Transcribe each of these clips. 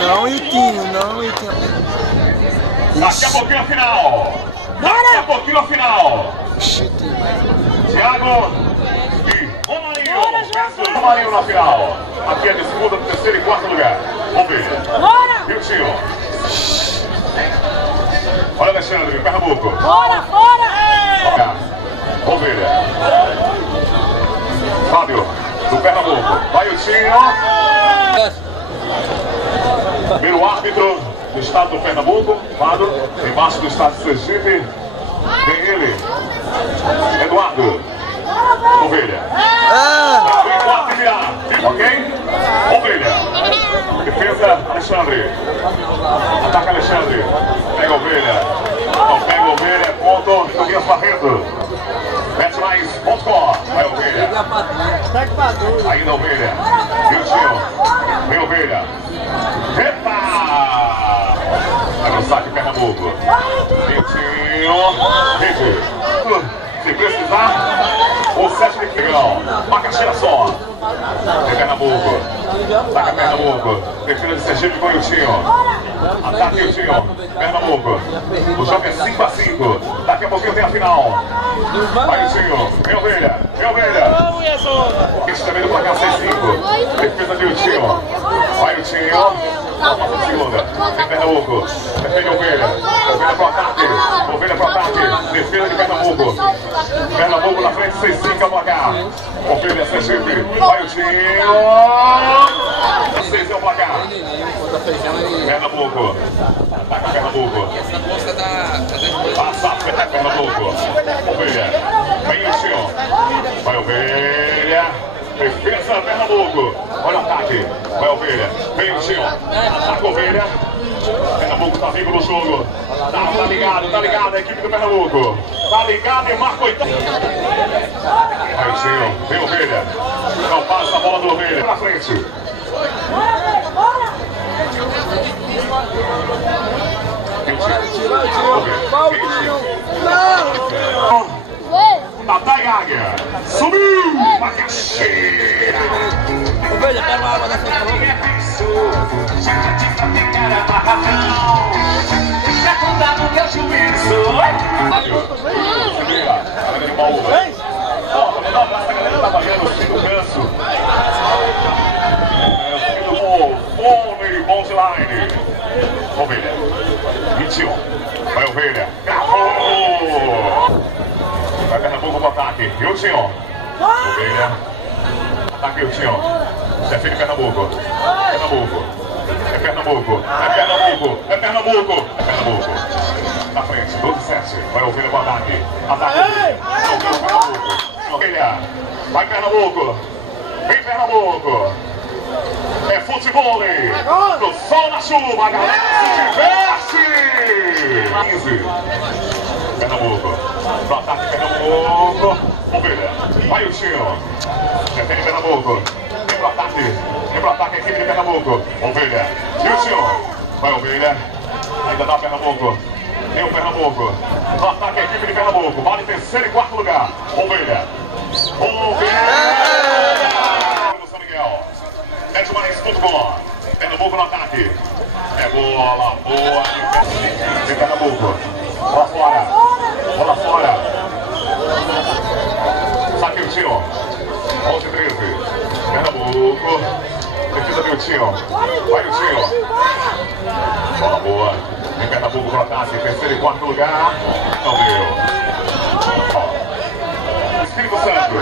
Não, Itinho, não, Itinho. Daqui a pouquinho a final. Daqui a pouquinho a final. Thiago e Romarinho. Romarinho na final. Aqui é de segunda, terceiro e quarto lugar. Vamos ver. Miltinho. Olha Alexandre, Pernambuco. Bora! Vamos ver. Fábio, do Pernambuco. Vai o Tinho. Primeiro árbitro do estado do Pernambuco, Fábio, embaixo do estado de Sergipe, tem ele, Eduardo, Ovelha. Em quarto virar, ok? Ovelha. Defesa, Alexandre. Ataca Alexandre. Pega Ovelha. Não pega Ovelha, ponto, Tobias Barreto. Betmais.com. Vai Ovelha. Ainda Ovelha. Miltinho. Vem Ovelha. Epa! Vai no saque Pernambuco. Miltinho. Rede. Se precisar, o Sérgio de Quirão. Macaxeira só. Vem Pernambuco. Ataca Pernambuco. Defesa de Sergipe com o Miltinho. Ataque o Tinho. Pernambuco. O jogo é 5-5. Daqui a pouquinho tem a final. Vai o Tinho. Vem Ovelha. Vem Ovelha. Esse também do placar 6-5. Defesa de Tinho. Vai o Tinho. Passa segunda. Vem Pernambuco. Defende Ovelha. Ovelha pro ataque. Ovelha pro ataque. Defesa de Pernambuco. Pernambuco na frente, 6-5 ao placar. Ovelha, Sergipe. Vai o Tinho. 6 é o placar. Pernambuco. Ataca Pernambuco. Passa Pernambuco. Ovelha. Vem o Tinho. Vai Ovelha. Defesa Pernambuco. Olha o ataque. Vai Ovelha. Vem o Tinho. Ataca Ovelha. Pernambuco tá vivo no jogo. Tá ligado a equipe do Pernambuco. Tá ligado e marca 8. Vai o Tinho. Vem Ovelha. Não passa a bola do Ovelha. Na frente. Tatá e Águia. Subiu! Macaxeira! Ovelha, pega uma água dessa calor. Já contar no meu juízo. Não basta a galera trabalhando assim no canso. Bom de line. Ovelha. 21. Vai Ovelha. Gravou! Vai Pernambuco pro ataque. E o Tinho. Ovelha. Ataque o Tinho. Defende Pernambuco. Pernambuco. É Pernambuco. É Pernambuco. É Pernambuco. É Pernambuco. Na frente. 12-7. Vai Ovelha pro ataque. Ataque Ovelha. Ovelha. Vai Pernambuco. Vem Pernambuco. É futebol, hein? No sol, na chuva, a galera se diverte! 15. Pernambuco. Pro ataque, Pernambuco. Ovelha. Vai o Tinho. Defende Pernambuco. Vem pro ataque a equipe de Pernambuco. Ovelha. E o Tinho. Vai Ovelha. Ainda dá Pernambuco. Tem o Pernambuco. Pro ataque a equipe de Pernambuco. Vale terceiro e quarto lugar. Ovelha. Ovelha. São Miguel. Betmais.com. Pernambuco no ataque. É bola, boa. Vem Pernambuco. Bola fora. Bola fora. Saque o Tinho. 11-13. Pernambuco. Defesa do Tinho. Vai o Tinho. Bola boa. Vem Pernambuco pro ataque. Terceiro e quarto lugar. Não deu. Espírito Santo.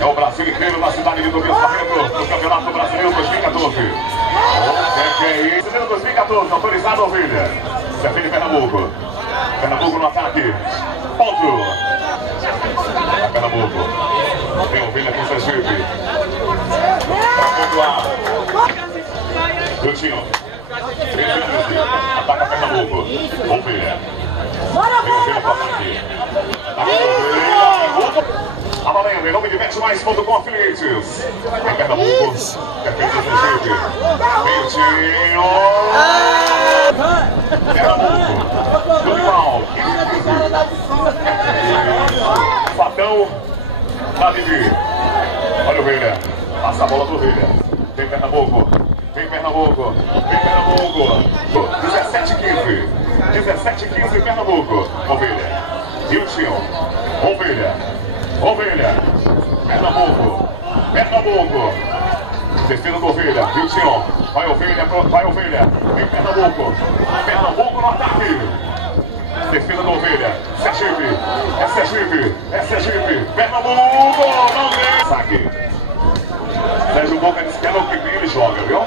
É o Brasil inteiro na cidade de Tobias Barreto, no Campeonato Brasileiro 2014. Que é isso? Brasileiro 2014, autorizado Ovelha. Defende Pernambuco. Pernambuco no ataque. Ponto. Vai Pernambuco. Tem Ovelha com Sergipe. Pra pontuar. Miltinho. Ataca Pernambuco. Ovelha. Vem Ovelha pro ataque. Ataca Ovelha. A valendo, em nome de Betmais.com Affiliates. Em Pernambuco, defende o Sergipe. Vem o Tinho. Pernambuco. Davi. Olha o Ovelha. Passa a bola do Ovelha. Vem Pernambuco. Vem Pernambuco. Vem Pernambuco. 17-15. 17-15 Pernambuco. Ovelha. Hilton. Ovelha. Ovelha. Pernambuco. Pernambuco. Defesa do Ovelha. Hilton. Vai Ovelha. Vai Ovelha. Vem Pernambuco. Pernambuco no ataque. Defesa do Ovelha. Sergipe. É Sergipe. É Sergipe. Pernambuco. Não vem. Saque. Sérgio Boca disse que é no que vem, ele joga, viu?